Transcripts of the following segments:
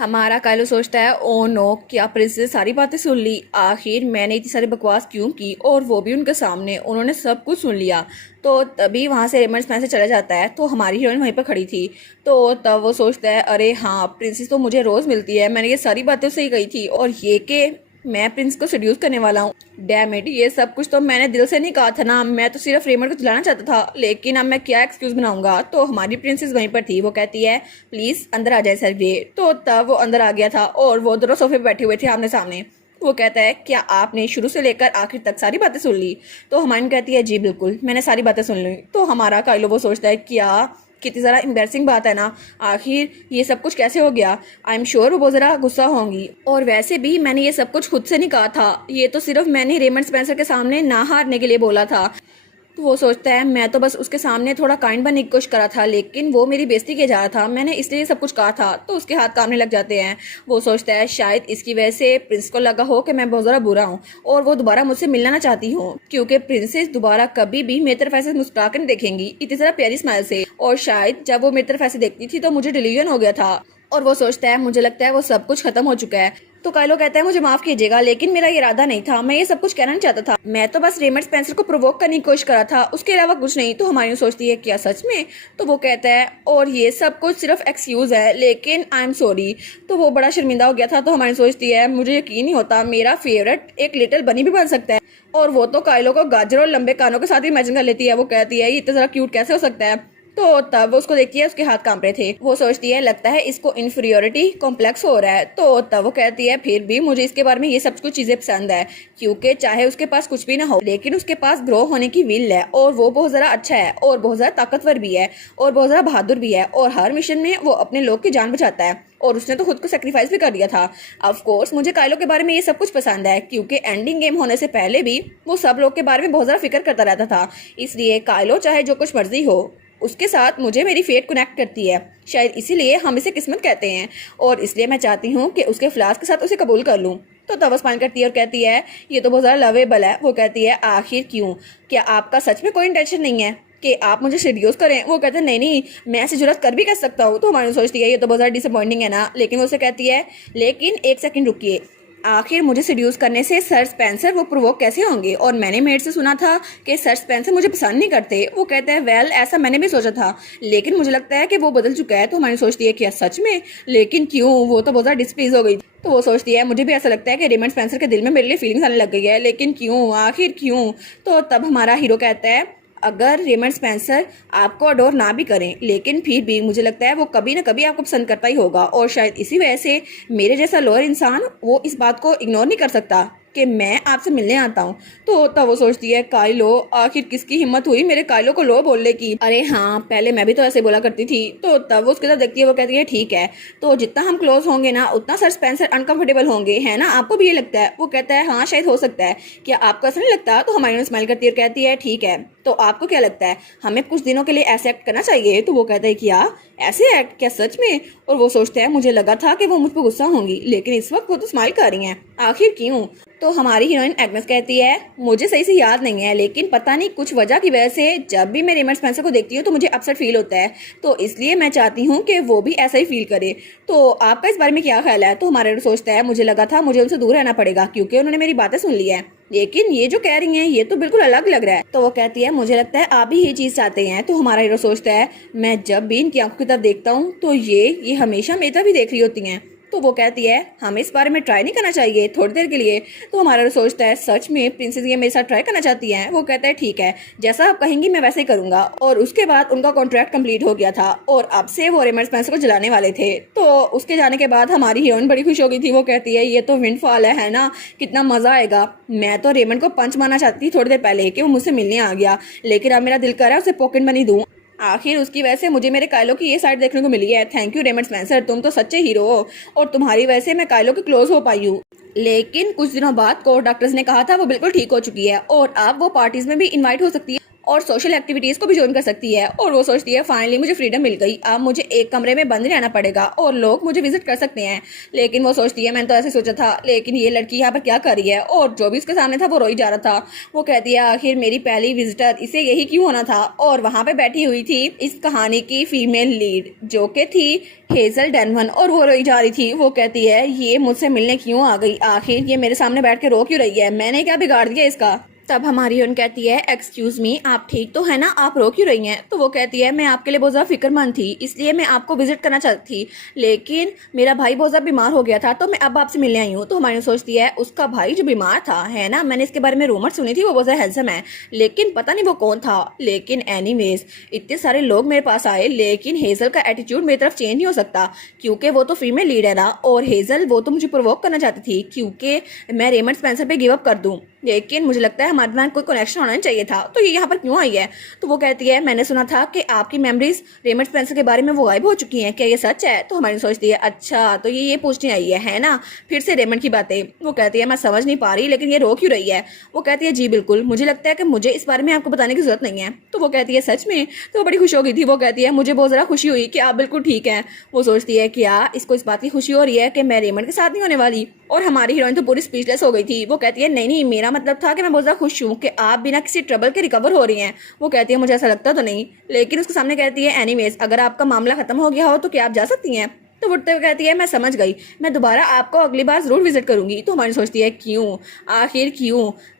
हमारा कायलो सोचता है ओ नो, क्या प्रिंस ने सारी बातें सुन ली। आखिर मैंने इतनी सारी बकवास क्यों की, और वो भी उनके सामने। उन्होंने सब कुछ सुन लिया। तो तभी वहाँ से रेमंड स्पेंसर चला जाता है। तो हमारी हीरोइन वहीं पर खड़ी थी। तो तब वो सोचता है अरे हाँ, प्रिंसेस तो मुझे रोज़ मिलती है, मैंने ये सारी बातें उससे ही कही थी, और ये कि मैं प्रिंस को सेड्यूस करने वाला हूँ। डैम इट, ये सब कुछ तो मैंने दिल से नहीं कहा था ना, मैं तो सिर्फ रेमंड को दिलाना चाहता था। लेकिन अब मैं क्या एक्सक्यूज बनाऊंगा। तो हमारी प्रिंसेस वहीं पर थी। वो कहती है प्लीज अंदर आ जाए सर्गे। तो तब वो अंदर आ गया था और वो दोनों सोफे पे बैठे हुए थे आमने सामने। वो कहता है क्या आपने शुरू से लेकर आखिर तक सारी बातें सुन ली। तो हमारी कहती है जी बिल्कुल, मैंने सारी बातें सुन ली। तो हमारा काइलो वो सोचता है क्या कितनी ज़रा एम्बैरसिंग बात है ना, आखिर ये सब कुछ कैसे हो गया। आई एम श्योर वो बहुत ज़रा गुस्सा होंगी, और वैसे भी मैंने ये सब कुछ खुद से नहीं कहा था, ये तो सिर्फ मैंने रेमंड स्पेंसर के सामने ना हारने के लिए बोला था। तो वो सोचता है मैं तो बस उसके सामने थोड़ा काइंड बनने की कोशिश करा था, लेकिन वो मेरी बेइज्जती किए जा रहा था, मैंने इसलिए सब कुछ कहा था। तो उसके हाथ कांपने लग जाते हैं। वो सोचता है शायद इसकी वजह से प्रिंस को लगा हो कि मैं बहुत ज़्यादा बुरा हूँ और वो दोबारा मुझसे मिलना ना चाहती हूँ, क्योंकि प्रिंसेस दोबारा कभी भी मेरी तरफ ऐसे मुस्कुरा कर नहीं देखेंगी इतनी ज़रा प्यारी स्माइल से। और शायद जब वो मेरी तरफ ऐसे देखती थी तो मुझे डिलीजन हो गया था, और वो सोचता है मुझे लगता है वो सब कुछ खत्म हो चुका है। तो काइलो कहता है मुझे माफ कीजिएगा, लेकिन मेरा इरादा नहीं था, मैं ये सब कुछ कहना नहीं चाहता था, मैं तो बस रेमंड स्पेंसर को प्रोवोक करने की कोशिश करा था, उसके अलावा कुछ नहीं। तो हमारी सोचती है क्या सच में। तो वो कहता है और ये सब कुछ सिर्फ एक्सक्यूज है, लेकिन आई एम सॉरी। तो वो बड़ा शर्मिंदा हो गया था। तो हमारी सोचती है मुझे यकीन नहीं होता मेरा फेवरेट एक लिटिल बनी भी बन सकता है। और वो तो काइलो को गाजर और लंबे कानों के साथ ही इमेजिन कर लेती है। वो कहती है ये इतना ज़रा क्यूट कैसे हो सकता है। तो तब वो उसको देखती है, उसके हाथ कांप रहे थे। वो सोचती है लगता है इसको इन्फीरियोरिटी कॉम्प्लेक्स हो रहा है। तो तब वो कहती है फिर भी मुझे इसके बारे में ये सब कुछ चीजें पसंद है, क्योंकि चाहे उसके पास कुछ भी ना हो, लेकिन उसके पास ग्रो होने की विल है, और वो बहुत ज़रा अच्छा है, और बहुत ज़्यादा ताकतवर भी है, और बहुत ज़्यादा बहादुर भी है, और हर मिशन में वो अपने लोग की जान बचाता है, और उसने तो खुद को सेक्रीफाइस भी कर दिया था। ऑफ कोर्स मुझे काइलो के बारे में ये सब कुछ पसंद है, क्योंकि एंडिंग गेम होने से पहले भी वो सब लोग के बारे में बहुत ज़्यादा फिक्र करता रहता था। इसलिए काइलो चाहे जो कुछ मर्जी हो, उसके साथ मुझे मेरी फेट कनेक्ट करती है। शायद इसीलिए हम इसे किस्मत कहते हैं, और इसलिए मैं चाहती हूँ कि उसके फ्लास के साथ उसे कबूल कर लूँ। तो तब स्माइल करती है और कहती है ये तो बहुत ज़्यादा लवेबल है। वो कहती है आखिर क्यों, क्या आपका सच में कोई इंटेंशन नहीं है कि आप मुझे सेड्यूस करें। वो कहते हैं नहीं नहीं, मैं ऐसी जरूरत कर भी कर सकता हूँ। तो हमारी सोचती है ये तो बहुत ज़्यादा डिसअपॉइंटिंग है ना, लेकिन वो उसे कहती है लेकिन एक सेकंड रुकिए, आखिर मुझे सेड्यूस करने से सर स्पेंसर वो प्रोवोक कैसे होंगे, और मैंने मेड से सुना था कि सर स्पेंसर मुझे पसंद नहीं करते। वो कहते हैं वेल ऐसा मैंने भी सोचा था, लेकिन मुझे लगता है कि वो बदल चुका है। तो हमारी सोचती है क्या सच में, लेकिन क्यों। वो तो बहुत ज़्यादा डिस्प्लीज हो गई। तो वो सोचती है मुझे भी ऐसा लगता है कि रेमंड स्पेंसर के दिल में मेरे लिए फीलिंग्स आने लग गई है, लेकिन क्यों, आखिर क्यों। तो तब हमारा हीरो कहता है अगर रेमंड स्पेंसर आपको अडोर ना भी करें, लेकिन फिर भी मुझे लगता है वो कभी ना कभी आपको पसंद करता ही होगा, और शायद इसी वजह से मेरे जैसा लोअर इंसान वो इस बात को इग्नोर नहीं कर सकता कि मैं आपसे मिलने आता हूँ। तो तब वो सोचती है काइलो आखिर किसकी हिम्मत हुई मेरे काइलो को लो बोलने की, अरे हाँ पहले मैं भी तो ऐसे बोला करती थी। तो तब वो उसके साथ देखती है। वो कहती है ठीक है, तो जितना हम क्लोज होंगे ना उतना सर स्पेंसर अनकंफर्टेबल होंगे, है ना, आपको भी ये लगता है। वो कहता है हाँ शायद हो सकता है, क्या आपको ऐसा नहीं लगता। तो हमारी स्माइल करती है और कहती है ठीक है, तो आपको क्या लगता है हमें कुछ दिनों के लिए ऐसे एक्ट करना चाहिए। तो वो कहता है क्या ऐसे एक्ट, क्या सच में। और वो सोचता है मुझे लगा था कि वो मुझ पर गुस्सा होंगी, लेकिन इस वक्त वो तो स्माइल कर रही हैं, आखिर क्यों। तो हमारी हीरोइन एग्नेस कहती है मुझे सही से याद नहीं है, लेकिन पता नहीं कुछ वजह की वजह से जब भी मैं रेमंड स्पेंसर को देखती हूँ तो मुझे अपसेट फील होता है, तो इसलिए मैं चाहती हूँ कि वो भी ऐसा ही फील करे। तो आपका इस बारे में क्या ख्याल है। तो हमारा सोचता है मुझे लगा था मुझे उनसे दूर रहना पड़ेगा, क्योंकि उन्होंने मेरी बातें सुन ली है, लेकिन ये जो कह रही हैं ये तो बिल्कुल अलग लग रहा है। तो वो कहती है मुझे लगता है आप भी ये चीज चाहते हैं। तो हमारा हीरो सोचता है मैं जब भी इनकी आंखों की तरफ देखता हूँ तो ये हमेशा मेरी तरफ ही देख रही होती हैं। तो वो कहती है हमें इस बारे में ट्राई नहीं करना चाहिए थोड़ी देर के लिए। तो हमारा सोचता है सच में प्रिंसेस ये मेरे साथ ट्राई करना चाहती हैं। वो कहता है ठीक है, जैसा आप कहेंगी मैं वैसे ही करूंगा। और उसके बाद उनका कॉन्ट्रैक्ट कंप्लीट हो गया था, और अब से वो रेमंड स्पेंसर को जलाने वाले थे। तो उसके जाने के बाद हमारी हीरोइन बड़ी खुश हो गई थी। वो कहती है ये तो विंडफॉल है ना, कितना मजा आएगा। मैं तो रेमंड को पंच मारना चाहती थी थोड़ी देर पहले कि वो मुझसे मिलने आ गया, लेकिन अब मेरा दिल कर रहा है उसे पॉकेट मनी दूं। आखिर उसकी वजह से मुझे मेरे काइलो की ये साइड देखने को मिली है। थैंक यू रेमंड स्पेंसर, तुम तो सच्चे हीरो हो, और तुम्हारी वजह से मैं काइलो के क्लोज हो पाई हूँ। लेकिन कुछ दिनों बाद कोर्ट डॉक्टर्स ने कहा था वो बिल्कुल ठीक हो चुकी है, और अब वो पार्टीज में भी इनवाइट हो सकती है, और सोशल एक्टिविटीज़ को भी ज्वाइन कर सकती है। और वो सोचती है फाइनली मुझे फ्रीडम मिल गई, अब मुझे एक कमरे में बंद रहना पड़ेगा और लोग मुझे विजिट कर सकते हैं। लेकिन वो सोचती है मैंने तो ऐसे सोचा था, लेकिन ये लड़की यहाँ पर क्या कर रही है। और जो भी उसके सामने था वो रोई जा रहा था। वो कहती है आखिर मेरी पहली विजिटर, इसे यही क्यों होना था। और वहाँ पे बैठी हुई थी इस कहानी की फीमेल लीड जो कि थी हेजल डेनवन, और वो रोई जा रही थी। वो कहती है ये मुझसे मिलने क्यों आ गई, आखिर ये मेरे सामने बैठ के रो क्यों रही है, मैंने क्या बिगाड़ दिया इसका। तब हमारी हीरोइन कहती है एक्सक्यूज मी, आप ठीक तो है ना, आप रो क्यों रही हैं। तो वो कहती है मैं आपके लिए बहुत ज़्यादा फिक्रमंद थी, इसलिए मैं आपको विजिट करना चाहती थी, लेकिन मेरा भाई बहुत ज़्यादा बीमार हो गया था तो मैं अब आपसे मिलने आई हूँ। तो हमारी सोचती है उसका भाई जो बीमार था है ना, मैंने इसके बारे में रूमर सुनी थी, वो बहुत ज़्यादा हैंडसम है, लेकिन पता नहीं वो कौन था। लेकिन एनीवेज इतने सारे लोग मेरे पास आए, लेकिन हेजल का एटीट्यूड मेरी तरफ चेंज नहीं हो सकता क्योंकि वो तो फीमेल लीड है ना। और हेजल वो तो मुझे प्रोवोक करना चाहती थी क्योंकि मैं रेमंड स्पेंसर पे गिव अप कर दूं, लेकिन मुझे लगता है हमारे में कोई कनेक्शन होना चाहिए था, तो ये यहाँ पर क्यों आई है। तो वो कहती है मैंने सुना था कि आपकी मेमोरीज रेमंड स्पेंसर के बारे में वो गायब हो चुकी हैं, क्या ये सच है। तो हमारी सोचती है अच्छा तो ये पूछने आई है ना, फिर से रेमंड की बातें। वो कहती है मैं समझ नहीं पा रही लेकिन ये रो क्यों रही है। वो कहती है जी बिल्कुल, मुझे लगता है कि मुझे इस बारे में आपको बताने की जरूरत नहीं है। तो वो कहती है सच में। तो वो बड़ी खुश हो गई थी। वो कहती है मुझे बहुत ज़्यादा खुशी हुई कि आप बिल्कुल ठीक हैं। वो सोचती है क्या इसको इस बात की खुशी हो रही है कि मैं रेमंड के साथ नहीं होने वाली। और हमारी हीरोइन तो पूरी स्पीचलेस हो गई थी। वो कहती है नहीं नहीं, मेरा मतलब था कि मैं बहुत ज़्यादा खुश हूँ कि आप बिना किसी ट्रबल के रिकवर हो रही हैं। वो कहती है मुझे ऐसा लगता तो नहीं, लेकिन उसके सामने कहती है एनीवेज अगर आपका मामला खत्म हो गया हो तो क्या आप जा सकती हैं। तो वो कहती है मैं समझ गई, मैं दोबारा आपको अगली बार जरूर विजिट करूंगी। तो हमारी सोचती है क्यों,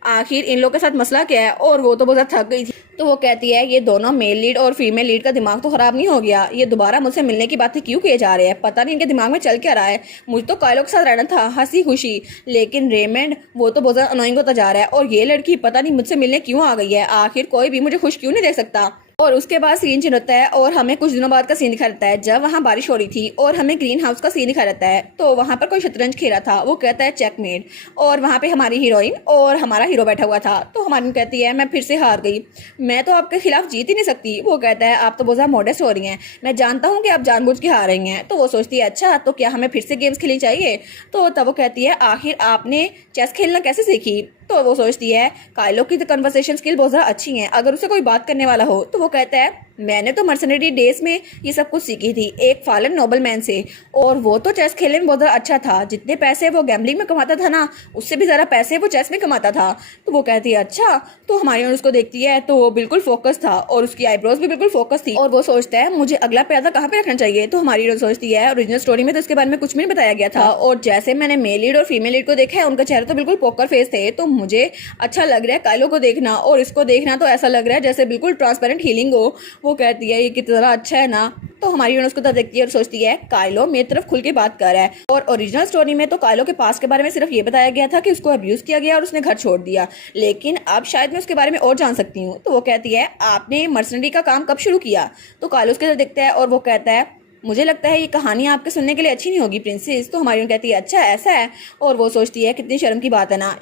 आखिर इन लोगों के साथ मसला क्या है। और वो तो बहुत ज़्यादा थक गई थी। तो वो कहती है ये दोनों मेल लीड और फीमेल लीड का दिमाग तो खराब नहीं हो गया, ये दोबारा मुझसे मिलने की बातें क्यों किए जा रहे हैं, पता नहीं इनके दिमाग में चल क्या रहा है। मुझे तो कायलो के साथ रहना था हंसी खुशी, लेकिन रेमंड वो तो बहुत ज़्यादा अनोइंग होता जा रहा है, और ये लड़की पता नहीं मुझसे मिलने क्यों आ गई है, आखिर कोई भी मुझे खुश क्यों नहीं देख सकता। और उसके बाद सीन चेंज होता है और हमें कुछ दिनों बाद का सीन दिखा रहता है जब वहाँ बारिश हो रही थी और हमें ग्रीन हाउस का सीन दिखा रहता है। तो वहाँ पर कोई शतरंज खेला था, वो कहता है चेकमेट, और वहाँ पे हमारी हीरोइन और हमारा हीरो बैठा हुआ था। तो हमारी कहती है मैं फिर से हार गई, मैं तो आपके खिलाफ जीत ही नहीं सकती। वो कहता है आप तो बहुत ज़्यादा मॉडेस्ट हो रही हैं, मैं जानता हूँ कि आप जानबूझ के हार रही हैं। तो वो सोचती है अच्छा तो क्या हमें फिर से गेम्स खेलनी चाहिए। तो तब वो कहती है आखिर आपने चेस खेलना कैसे सीखी। तो वो सोचती है काइलो की तो कन्वर्सेशन स्किल बहुत ज़्यादा अच्छी है, अगर उसे कोई बात करने वाला हो। तो वो कहता है मैंने तो मर्सनरी डेज में ये सब कुछ सीखी थी एक फॉलन नोबल मैन से, और वो तो चेस खेलने में बहुत ज़्यादा अच्छा था, जितने पैसे वो गैम्बलिंग में कमाता था ना उससे भी ज़्यादा पैसे वो चेस में कमाता था। तो वो कहती है अच्छा। तो हमारी उसको देखती है तो वो बिल्कुल फोकस था और उसकी आईब्रोज भी बिल्कुल फोकस थी, और वो सोचता है मुझे अगला पैदा कहाँ पे रखना चाहिए। तो हमारी सोचती है ओरिजिनल स्टोरी में तो इसके बारे में कुछ भी नहीं बताया गया था, और जैसे मैंने मेल लीड और फीमेल लीड को देखा है उनका चेहरा तो बिल्कुल पोकर फेस थे, तो मुझे अच्छा लग रहा है काइलो को देखना, और इसको देखना तो ऐसा लग रहा है जैसे बिल्कुल ट्रांसपेरेंट हीलिंग हो। वो कहती है ये कितना ज़्यादा अच्छा है ना। तो हमारी उसको तो देखती है और सोचती है काइलो मेरी तरफ खुल के बात कर रहा है। और ओरिजिनल स्टोरी में तो काइलो के पास के बारे में सिर्फ ये बताया गया था कि उसको अब्यूज किया गया और उसने घर छोड़ दिया, लेकिन अब शायद मैं उसके बारे में और जान सकती हूँ। तो वो कहती है आपने मर्सनरी का काम कब शुरू किया। तो काइलो उसके तरफ देखता है और वो कहता है मुझे लगता है ये कहानी आपके सुनने के लिए अच्छी नहीं होगी प्रिंसेस। तो हमारी कहती है अच्छा ऐसा है। और वो सोचती है कितनी शर्म की बात है ना,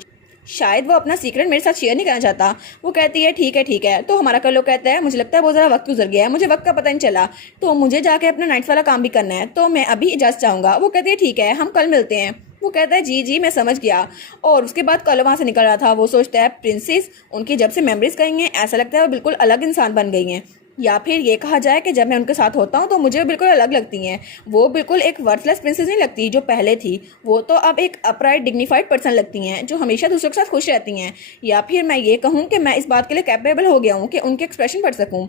शायद वो अपना सीक्रेट मेरे साथ शेयर नहीं करना चाहता। वो कहती है ठीक है ठीक है। तो हमारा कल लोग कहता है मुझे लगता है बहुत ज़्यादा वक्त गुजर गया है, मुझे वक्त का पता नहीं चला, तो मुझे जाके अपना नाइट वाला काम भी करना है, तो मैं अभी इजाज़त चाहूँगा। वो कहती है ठीक है हम कल मिलते हैं। वो कहता है जी जी मैं समझ गया। और उसके बाद कल वहाँ से निकल रहा था। वो सोचता है प्रिंसेस उनकी जब से मेमोरीज गई हैं ऐसा लगता है वो बिल्कुल अलग इंसान बन गई हैं, या फिर ये कहा जाए कि जब मैं उनके साथ होता हूँ तो मुझे बिल्कुल अलग लगती हैं। वो बिल्कुल एक वर्थलेस प्रिंसेस नहीं लगती जो पहले थी, वो तो अब एक अपराइट डिग्निफाइड पर्सन लगती हैं जो हमेशा दूसरों के साथ खुश रहती हैं। या फिर मैं ये कहूँ कि मैं इस बात के लिए कैपेबल हो गया हूँ कि उनके एक्सप्रेशन पढ़ सकूँ।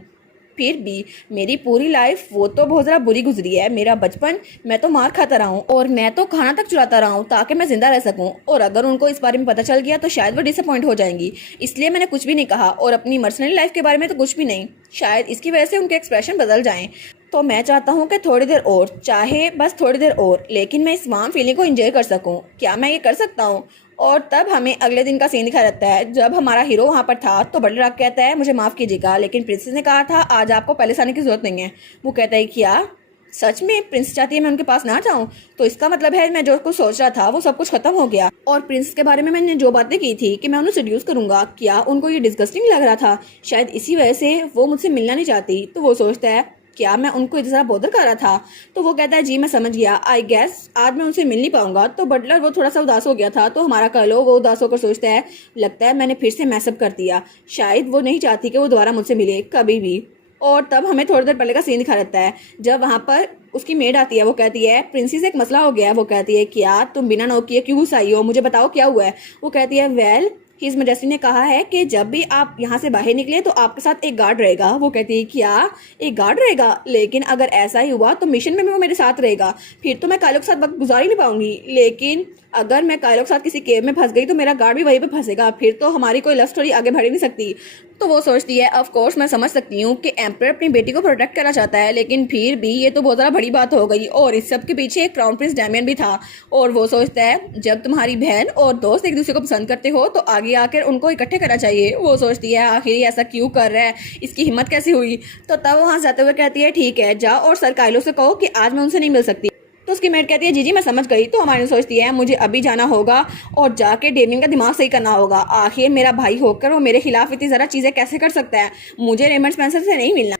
फिर भी मेरी पूरी लाइफ वो तो बहुत ज़्यादा बुरी गुजरी है, मेरा बचपन मैं तो मार खाता रहा हूँ और मैं तो खाना तक चुराता रहा हूँ ताकि मैं जिंदा रह सकूँ, और अगर उनको इस बारे में पता चल गया तो शायद वो डिसअपॉइंट हो जाएंगी, इसलिए मैंने कुछ भी नहीं कहा, और अपनी पर्सनल लाइफ के बारे में तो कुछ भी नहीं। शायद इसकी वजह से उनके एक्सप्रेशन बदल जाएं। तो मैं चाहता हूँ कि थोड़ी देर और, चाहे बस थोड़ी देर और, लेकिन मैं इस वार्म फीलिंग को एंजॉय कर सकूँ। क्या मैं ये कर सकता हूँ। और तब हमें अगले दिन का सीन दिखा रहता है जब हमारा हीरो वहाँ पर था। तो बड़े राग कहता है मुझे माफ़ कीजिएगा लेकिन प्रिंसेस ने कहा था आज आपको पैलेस आने की जरूरत नहीं है। वो कहता है क्या सच में प्रिंस चाहती है मैं उनके पास ना जाऊं, तो इसका मतलब है मैं जो कुछ सोच रहा था वो सब कुछ खत्म हो गया, और प्रिंस के बारे में मैंने जो बातें की थी कि मैं उन्हें सेड्यूस करूंगा, क्या उनको ये डिस्गस्टिंग लग रहा था, शायद इसी वजह से वो मुझसे मिलना नहीं चाहती। तो वो सोचता है क्या मैं उनको इतना ज़्यादा बॉदर कर रहा था? तो वो कहता है जी मैं समझ गया, आई गेस आज मैं उनसे मिल नहीं पाऊंगा। तो बटलर वो थोड़ा सा उदास हो गया था, तो हमारा कर्लो वो उदास होकर सोचता है लगता है मैंने फिर से मैसअप कर दिया, शायद वो नहीं चाहती कि वो दोबारा मुझसे मिले कभी भी। और तब हमें थोड़ी देर पहले का सीन दिखा देता है जब वहाँ पर उसकी मेड आती है। वो कहती है प्रिंसेस एक मसला हो गया है। वो कहती है क्या तुम बिना नोक किए क्यों घुस आई हो, मुझे बताओ क्या हुआ है। वो कहती है वेल हिज मैजेस्टी ने कहा है कि जब भी आप यहाँ से बाहर निकले तो आपके साथ एक गार्ड रहेगा। वो कहती है क्या एक गार्ड रहेगा, लेकिन अगर ऐसा ही हुआ तो मिशन में भी वो मेरे साथ रहेगा, फिर तो मैं कायलो के साथ वक्त गुजार ही नहीं पाऊंगी। लेकिन अगर मैं कायलो के साथ किसी केव में फंस गई तो मेरा गार्ड भी वहीं पे फंसेगा, फिर तो हमारी कोई लव स्टोरी आगे बढ़ ही नहीं सकती। तो वो सोचती है ऑफ कोर्स मैं समझ सकती हूँ कि एम्परर अपनी बेटी को प्रोटेक्ट करना चाहता है, लेकिन फिर भी ये तो बहुत ज़्यादा बड़ी बात हो गई। और इस सब के पीछे एक क्राउन प्रिंस डैमियन भी था। और वो सोचता है जब तुम्हारी बहन और दोस्त एक दूसरे को पसंद करते हो तो आगे आकर उनको इकट्ठे करना चाहिए। वो सोचती है आखिर ये ऐसा क्यों कर रहा है, इसकी हिम्मत कैसे हुई। तो तब वहाँ जाते हुए कहती है ठीक है जाओ और सर काइलो से कहो कि आज मैं उनसे नहीं मिल सकती। तो उसकी मेड कहती है जी जी मैं समझ गई। तो हमारी सोचती है मुझे अभी जाना होगा और जाके डेमियन का दिमाग सही करना होगा। आखिर मेरा भाई होकर वो मेरे खिलाफ इतनी ज़रा चीज़ें कैसे कर सकता है, मुझे रेमंड स्पेंसर से नहीं मिलना।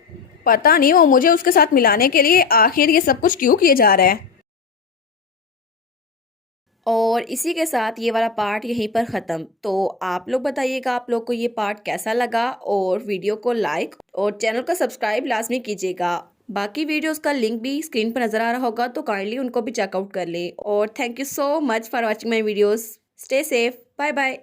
पता नहीं वो मुझे उसके साथ मिलाने के लिए आखिर ये सब कुछ क्यों किए जा रहा है। और इसी के साथ ये वाला पार्ट यहीं पर ख़त्म। तो आप लोग बताइएगा आप लोग को ये पार्ट कैसा लगा, और वीडियो को लाइक और चैनल को सब्सक्राइब लाजमी कीजिएगा। बाकी वीडियोस का लिंक भी स्क्रीन पर नज़र आ रहा होगा, तो काइंडली उनको भी चेकआउट कर ले। और thank you so much for watching my videos. Stay safe, bye bye.